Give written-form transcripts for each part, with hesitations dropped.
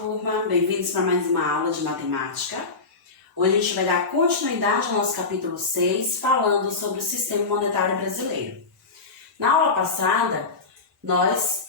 turma, bem-vindos para mais uma aula de matemática. Hoje a gente vai dar continuidade ao nosso capítulo 6, falando sobre o sistema monetário brasileiro. Na aula passada, nós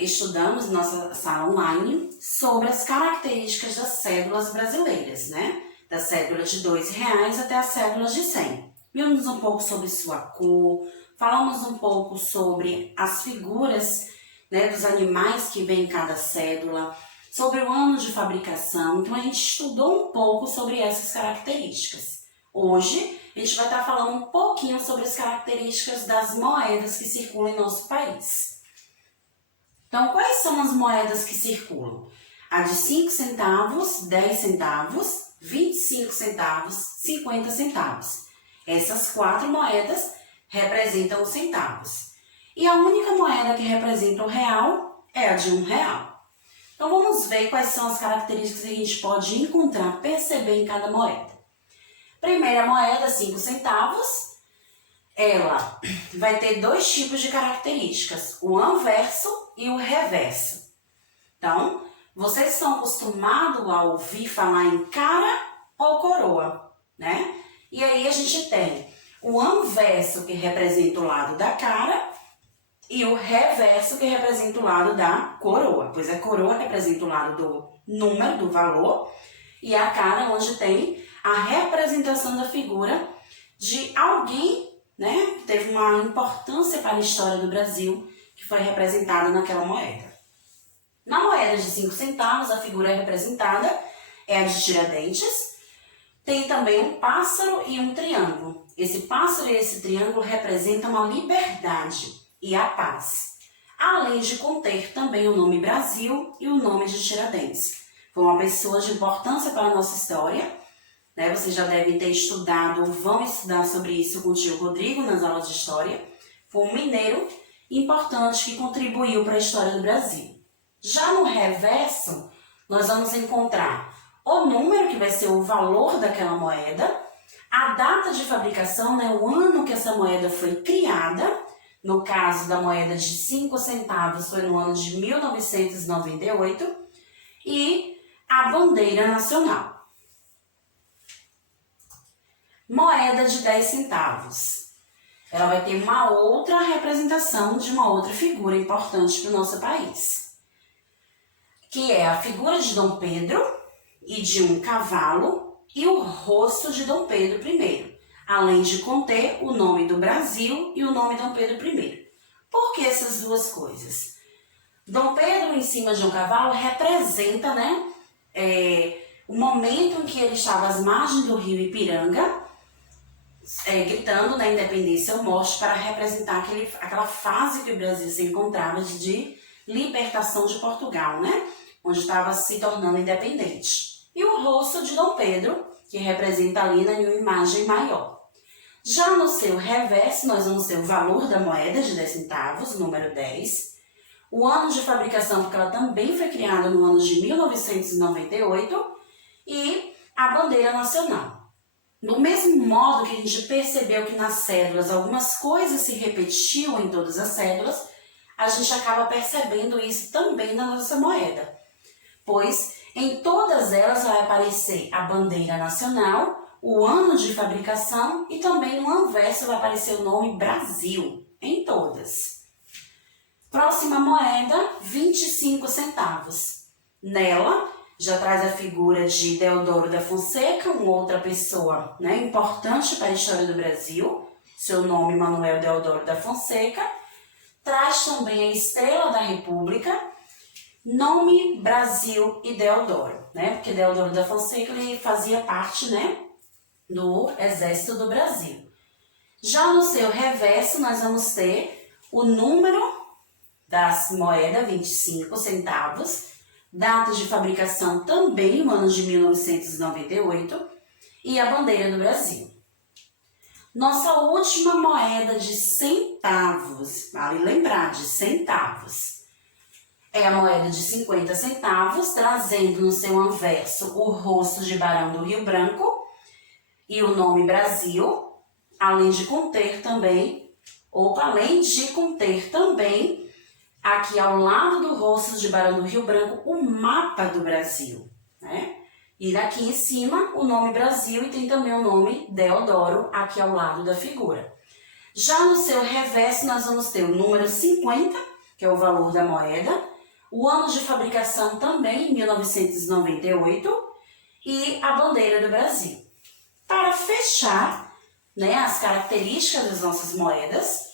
estudamos em nossa sala online sobre as características das cédulas brasileiras, né? Da cédula de R$2 até as cédulas de 100. Vimos um pouco sobre sua cor, falamos um pouco sobre as figuras, né, dos animais que vem em cada cédula, sobre o ano de fabricação. Então, a gente estudou um pouco sobre essas características. Hoje, a gente vai estar falando um pouquinho sobre as características das moedas que circulam em nosso país. Então, quais são as moedas que circulam? A de 5 centavos, 10 centavos, 25 centavos, 50 centavos. Essas 4 moedas representam os centavos. E a única moeda que representa o real é a de R$1. Então, vamos ver quais são as características que a gente pode encontrar, perceber em cada moeda. Primeira moeda, 5 centavos, ela vai ter 2 tipos de características, o anverso e o reverso. Então, vocês estão acostumados a ouvir falar em cara ou coroa, né? E aí a gente tem o anverso, que representa o lado da cara, e o reverso, que representa o lado da coroa, pois a coroa representa o lado do número, do valor, e a cara onde tem a representação da figura de alguém, né, que teve uma importância para a história do Brasil, que foi representada naquela moeda. Na moeda de 5 centavos, a figura representada é a de Tiradentes. Tem também um pássaro e um triângulo. Esse pássaro e esse triângulo representam a liberdade e a paz, além de conter também o nome Brasil e o nome de Tiradentes. Foi uma pessoa de importância para a nossa história, né? Vocês já devem ter estudado ou vão estudar sobre isso com o tio Rodrigo nas aulas de história. Foi um mineiro importante que contribuiu para a história do Brasil. Já no reverso, nós vamos encontrar o número, que vai ser o valor daquela moeda, a data de fabricação, né? O ano que essa moeda foi criada. No caso da moeda de 5 centavos, foi no ano de 1998, e a bandeira nacional. Moeda de 10 centavos. Ela vai ter uma outra representação de uma outra figura importante para o nosso país, que é a figura de Dom Pedro e de um cavalo e o rosto de Dom Pedro I. Além de conter o nome do Brasil e o nome de Dom Pedro I. Por que essas duas coisas? Dom Pedro em cima de um cavalo representa, né, o momento em que ele estava às margens do rio Ipiranga, gritando na independência ou morte, para representar aquela fase que o Brasil se encontrava de libertação de Portugal, né, onde estava se tornando independente. E o rosto de Dom Pedro, que representa ali na imagem maior. Já no seu reverso, nós vamos ter o valor da moeda de 10 centavos, número 10, o ano de fabricação, porque ela também foi criada no ano de 1998, e a bandeira nacional. Do mesmo modo que a gente percebeu que nas cédulas algumas coisas se repetiam em todas as cédulas, a gente acaba percebendo isso também na nossa moeda, pois em todas elas vai aparecer a bandeira nacional, o ano de fabricação, e também no anverso vai aparecer o nome Brasil, em todas. Próxima moeda, 25 centavos. Nela, já traz a figura de Deodoro da Fonseca, uma outra pessoa, né, importante para a história do Brasil, seu nome Manuel Deodoro da Fonseca. Traz também a estrela da República, nome Brasil e Deodoro, né? Porque Deodoro da Fonseca ele fazia parte, né, do Exército do Brasil. Já no seu reverso, nós vamos ter o número das moedas, 25 centavos, data de fabricação também no ano de 1998, e a bandeira do Brasil. Nossa última moeda de centavos, vale lembrar, de centavos, é a moeda de 50 centavos, trazendo no seu anverso o rosto de Barão do Rio Branco e o nome Brasil, além de conter também aqui ao lado do rosto de Barão do Rio Branco o mapa do Brasil, né? E aqui em cima o nome Brasil e tem também o nome Deodoro aqui ao lado da figura. Já no seu reverso nós vamos ter o número 50, que é o valor da moeda, o ano de fabricação também, 1998, e a bandeira do Brasil. Para fechar, né, as características das nossas moedas,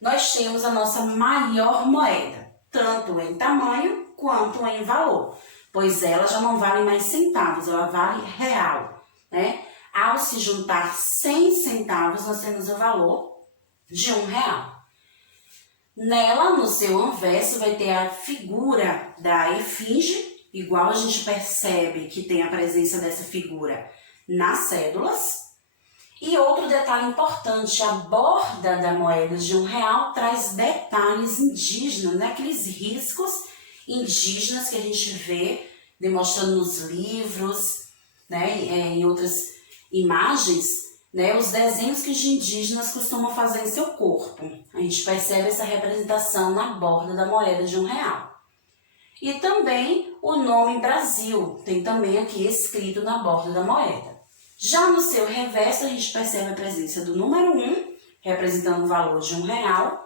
nós temos a nossa maior moeda, tanto em tamanho quanto em valor, pois ela já não vale mais centavos, ela vale real, né? Ao se juntar 100 centavos, nós temos o valor de R$1. Nela, no seu anverso, vai ter a figura da efígie, igual a gente percebe que tem a presença dessa figura nas cédulas. E outro detalhe importante, a borda da moeda de R$1 traz detalhes indígenas, né? Aqueles riscos indígenas que a gente vê demonstrando nos livros, né? Em outras imagens, né? Os desenhos que os indígenas costumam fazer em seu corpo. A gente percebe essa representação na borda da moeda de R$1. E também o nome Brasil, tem também aqui escrito na borda da moeda. Já no seu reverso, a gente percebe a presença do número 1, representando o valor de R$1.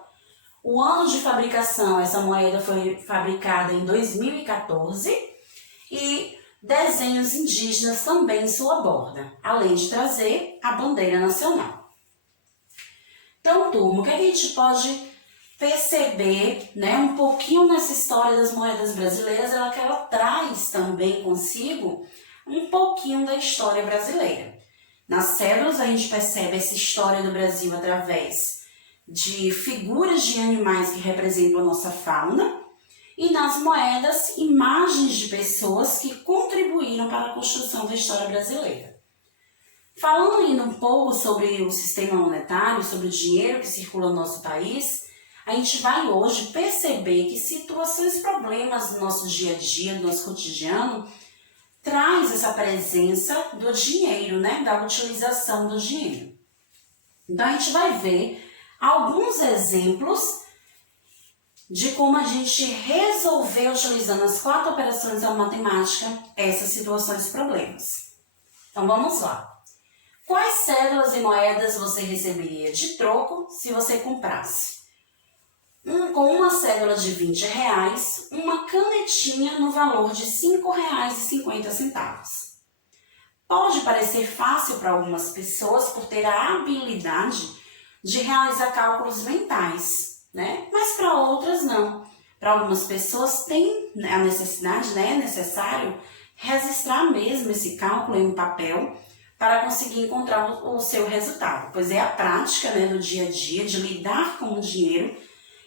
O ano de fabricação, essa moeda foi fabricada em 2014. E desenhos indígenas também em sua borda, além de trazer a bandeira nacional. Então, turma, o que a gente pode perceber, né, um pouquinho nessa história das moedas brasileiras, que ela traz também consigo um pouquinho da história brasileira. Nas cédulas a gente percebe essa história do Brasil através de figuras de animais que representam a nossa fauna e nas moedas, imagens de pessoas que contribuíram para a construção da história brasileira. Falando ainda um pouco sobre o sistema monetário, sobre o dinheiro que circula no nosso país, a gente vai hoje perceber que situações e problemas no nosso dia a dia, no nosso cotidiano, traz essa presença do dinheiro, né? Da utilização do dinheiro. Então, a gente vai ver alguns exemplos de como a gente resolveu, utilizando as 4 operações da matemática, essas situações e problemas. Então, vamos lá. Quais cédulas e moedas você receberia de troco se você comprasse? Com uma cédula de R$20, uma canetinha no valor de R$5,50. Pode parecer fácil para algumas pessoas por ter a habilidade de realizar cálculos mentais, né? Mas para outras não. Para algumas pessoas tem a necessidade, né? É necessário registrar mesmo esse cálculo em um papel para conseguir encontrar o seu resultado, pois é a prática, né, do dia a dia de lidar com o dinheiro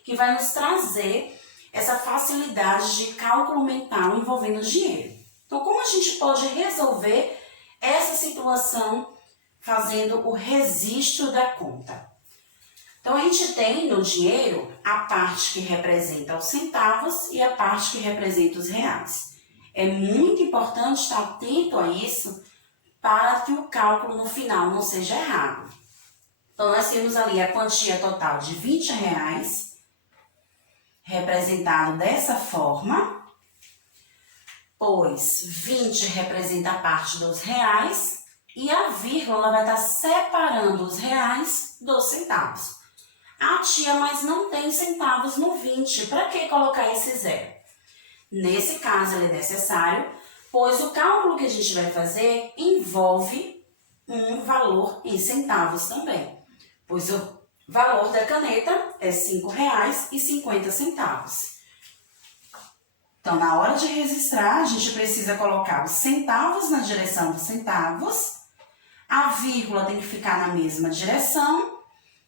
que vai nos trazer essa facilidade de cálculo mental envolvendo o dinheiro. Então, como a gente pode resolver essa situação fazendo o registro da conta? Então, a gente tem no dinheiro a parte que representa os centavos e a parte que representa os reais. É muito importante estar atento a isso para que o cálculo no final não seja errado. Então, nós temos ali a quantia total de R$20, representado dessa forma, pois 20 representa a parte dos reais e a vírgula vai estar separando os reais dos centavos. Ah, tia, mas não tem centavos no 20, para que colocar esse zero? Nesse caso, ele é necessário, pois o cálculo que a gente vai fazer envolve um valor em centavos também, pois o valor da caneta é R$5,50. Então, na hora de registrar, a gente precisa colocar os centavos na direção dos centavos, a vírgula tem que ficar na mesma direção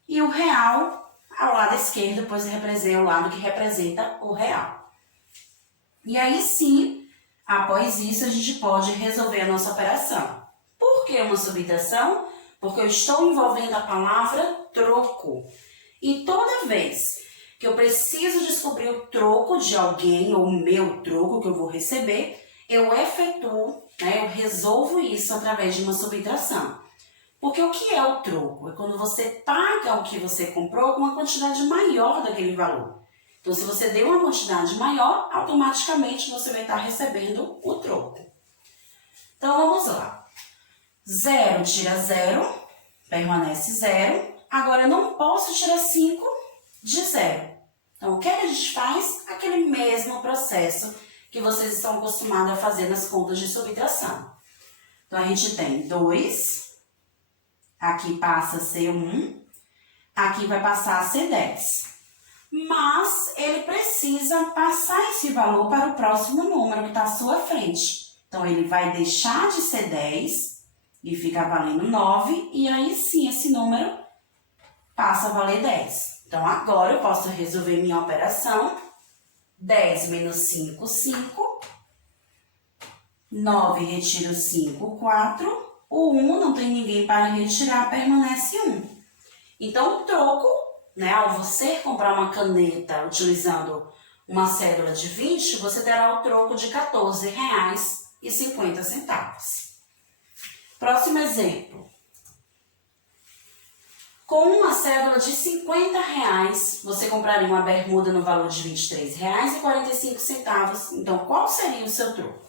e o real ao lado esquerdo, pois representa o lado que representa o real. E aí sim, após isso, a gente pode resolver a nossa operação. Por que uma subtração? Porque eu estou envolvendo a palavra troco. E toda vez que eu preciso descobrir o troco de alguém, ou o meu troco que eu vou receber, eu efetuo, né, eu resolvo isso através de uma subtração. Porque o que é o troco? É quando você paga o que você comprou com uma quantidade maior daquele valor. Então, se você deu uma quantidade maior, automaticamente você vai estar recebendo o troco. Então, vamos lá. 0 tira 0, permanece 0. Agora, eu não posso tirar 5 de 0. Então, o que a gente faz? Aquele mesmo processo que vocês estão acostumados a fazer nas contas de subtração. Então, a gente tem 2, aqui passa a ser 1, aqui vai passar a ser 10. Mas ele precisa passar esse valor para o próximo número que está à sua frente. Então, ele vai deixar de ser 10 e fica valendo 9, e aí sim esse número passa a valer 10. Então, agora eu posso resolver minha operação. 10 menos 5, 5. 9, retiro 5, 4. O 1 não tem ninguém para retirar, permanece 1. Então, o troco, né, ao você comprar uma caneta utilizando uma cédula de 20, você terá o troco de R$ 14,50. Próximo exemplo. Com uma cédula de R$ 50, você compraria uma bermuda no valor de R$ 23,45. Então, qual seria o seu troco?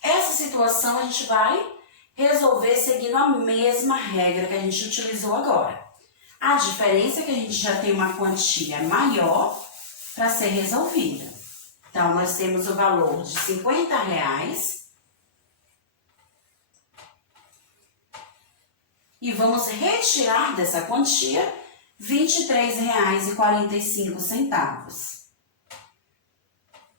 Essa situação a gente vai resolver seguindo a mesma regra que a gente utilizou agora. A diferença é que a gente já tem uma quantia maior para ser resolvida. Então, nós temos o valor de R$ 50 e vamos retirar dessa quantia R$ 23,45.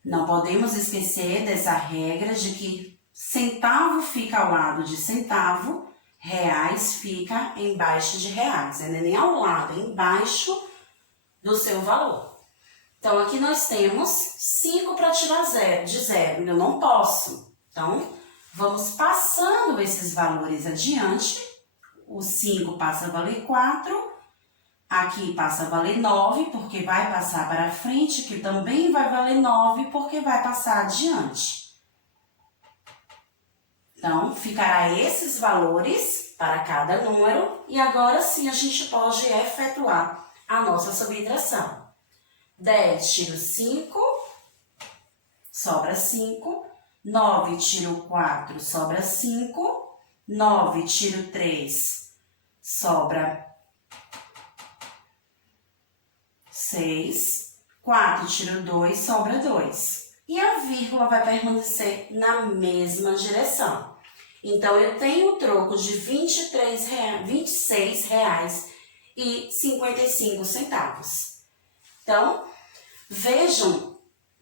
Não podemos esquecer dessa regra de que centavo fica ao lado de centavo, reais fica embaixo de reais. Não é nem ao lado, é embaixo do seu valor. Então, aqui nós temos 5 para tirar de 0. Eu não posso. Então, vamos passando esses valores adiante. O 5 passa a valer 4. Aqui passa a valer 9, porque vai passar para frente, que também vai valer 9, porque vai passar adiante. Então, ficará esses valores para cada número e agora sim a gente pode efetuar a nossa subtração. 10 tiro 5, sobra 5. 9 tiro 4, sobra 5. 9 tiro 3, sobra 6. 4 tiro 2, sobra 2. E a vírgula vai permanecer na mesma direção. Então, eu tenho o troco de R$ 26,55. Então, vejam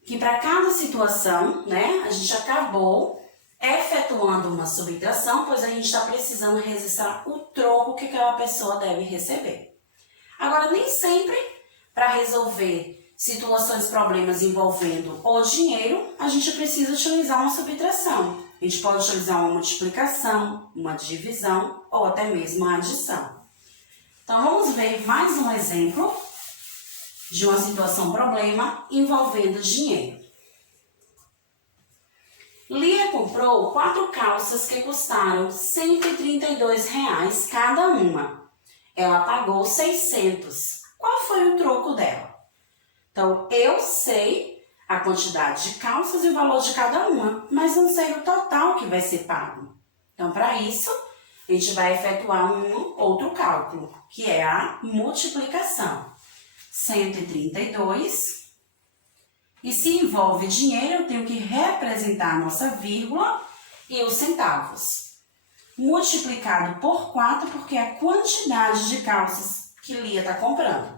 que para cada situação, né, a gente acabou efetuando uma subtração, pois a gente está precisando registrar o troco que aquela pessoa deve receber. Agora, nem sempre para resolver situações, problemas envolvendo o dinheiro, a gente precisa utilizar uma subtração. A gente pode utilizar uma multiplicação, uma divisão ou até mesmo uma adição. Então, vamos ver mais um exemplo de uma situação problema envolvendo dinheiro. Lia comprou 4 calças que custaram R$ 132 cada uma. Ela pagou 600. Qual foi o troco dela? Então, eu sei a quantidade de calças e o valor de cada uma, mas não sei o total que vai ser pago. Então, para isso, a gente vai efetuar um outro cálculo, que é a multiplicação. 132. E se envolve dinheiro, eu tenho que representar a nossa vírgula e os centavos. Multiplicado por 4, porque é a quantidade de calças que Lia está comprando.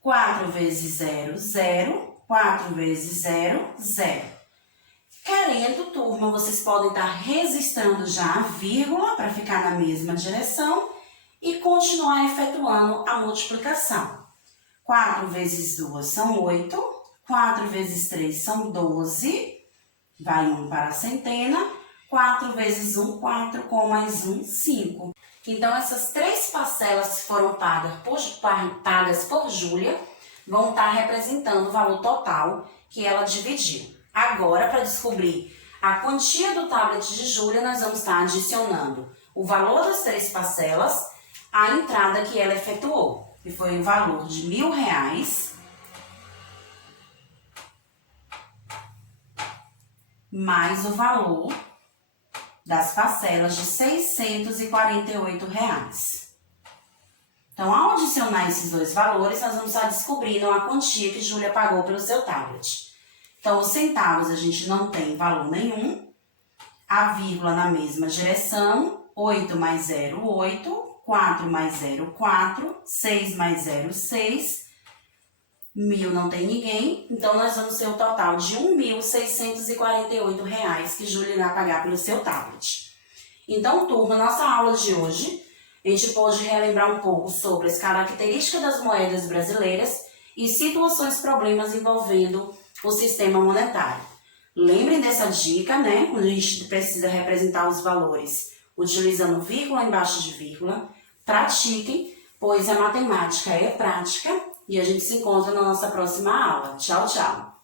4 vezes 0, 0. 4 vezes 0, 0. Querendo, turma, vocês podem estar registrando já a vírgula para ficar na mesma direção e continuar efetuando a multiplicação. 4 vezes 2 são 8. 4 vezes 3 são 12. Vai 1 para a centena. 4 vezes 1, 4, com mais 1, 5. Então, essas 3 parcelas que foram pagas por Júlia vão estar representando o valor total que ela dividiu. Agora, para descobrir a quantia do tablet de Júlia, nós vamos estar adicionando o valor das 3 parcelas à entrada que ela efetuou, que foi o valor de R$ 1.000, mais o valor das parcelas de R$ 648. Então, ao adicionar esses dois valores, nós vamos estar descobrindo a quantia que Júlia pagou pelo seu tablet. Então, os centavos a gente não tem valor nenhum, a vírgula na mesma direção, 8 mais 0, 8, 4 mais 0, 4, 6 mais 0, 6, 1.000 não tem ninguém, então nós vamos ter o total de R$ 1.648 que Júlia irá pagar pelo seu tablet. Então, turma, nossa aula de hoje, a gente pôde relembrar um pouco sobre as características das moedas brasileiras e situações, problemas envolvendo o sistema monetário. Lembrem dessa dica, né? Quando a gente precisa representar os valores utilizando vírgula embaixo de vírgula. Pratiquem, pois a matemática é prática e a gente se encontra na nossa próxima aula. Tchau, tchau!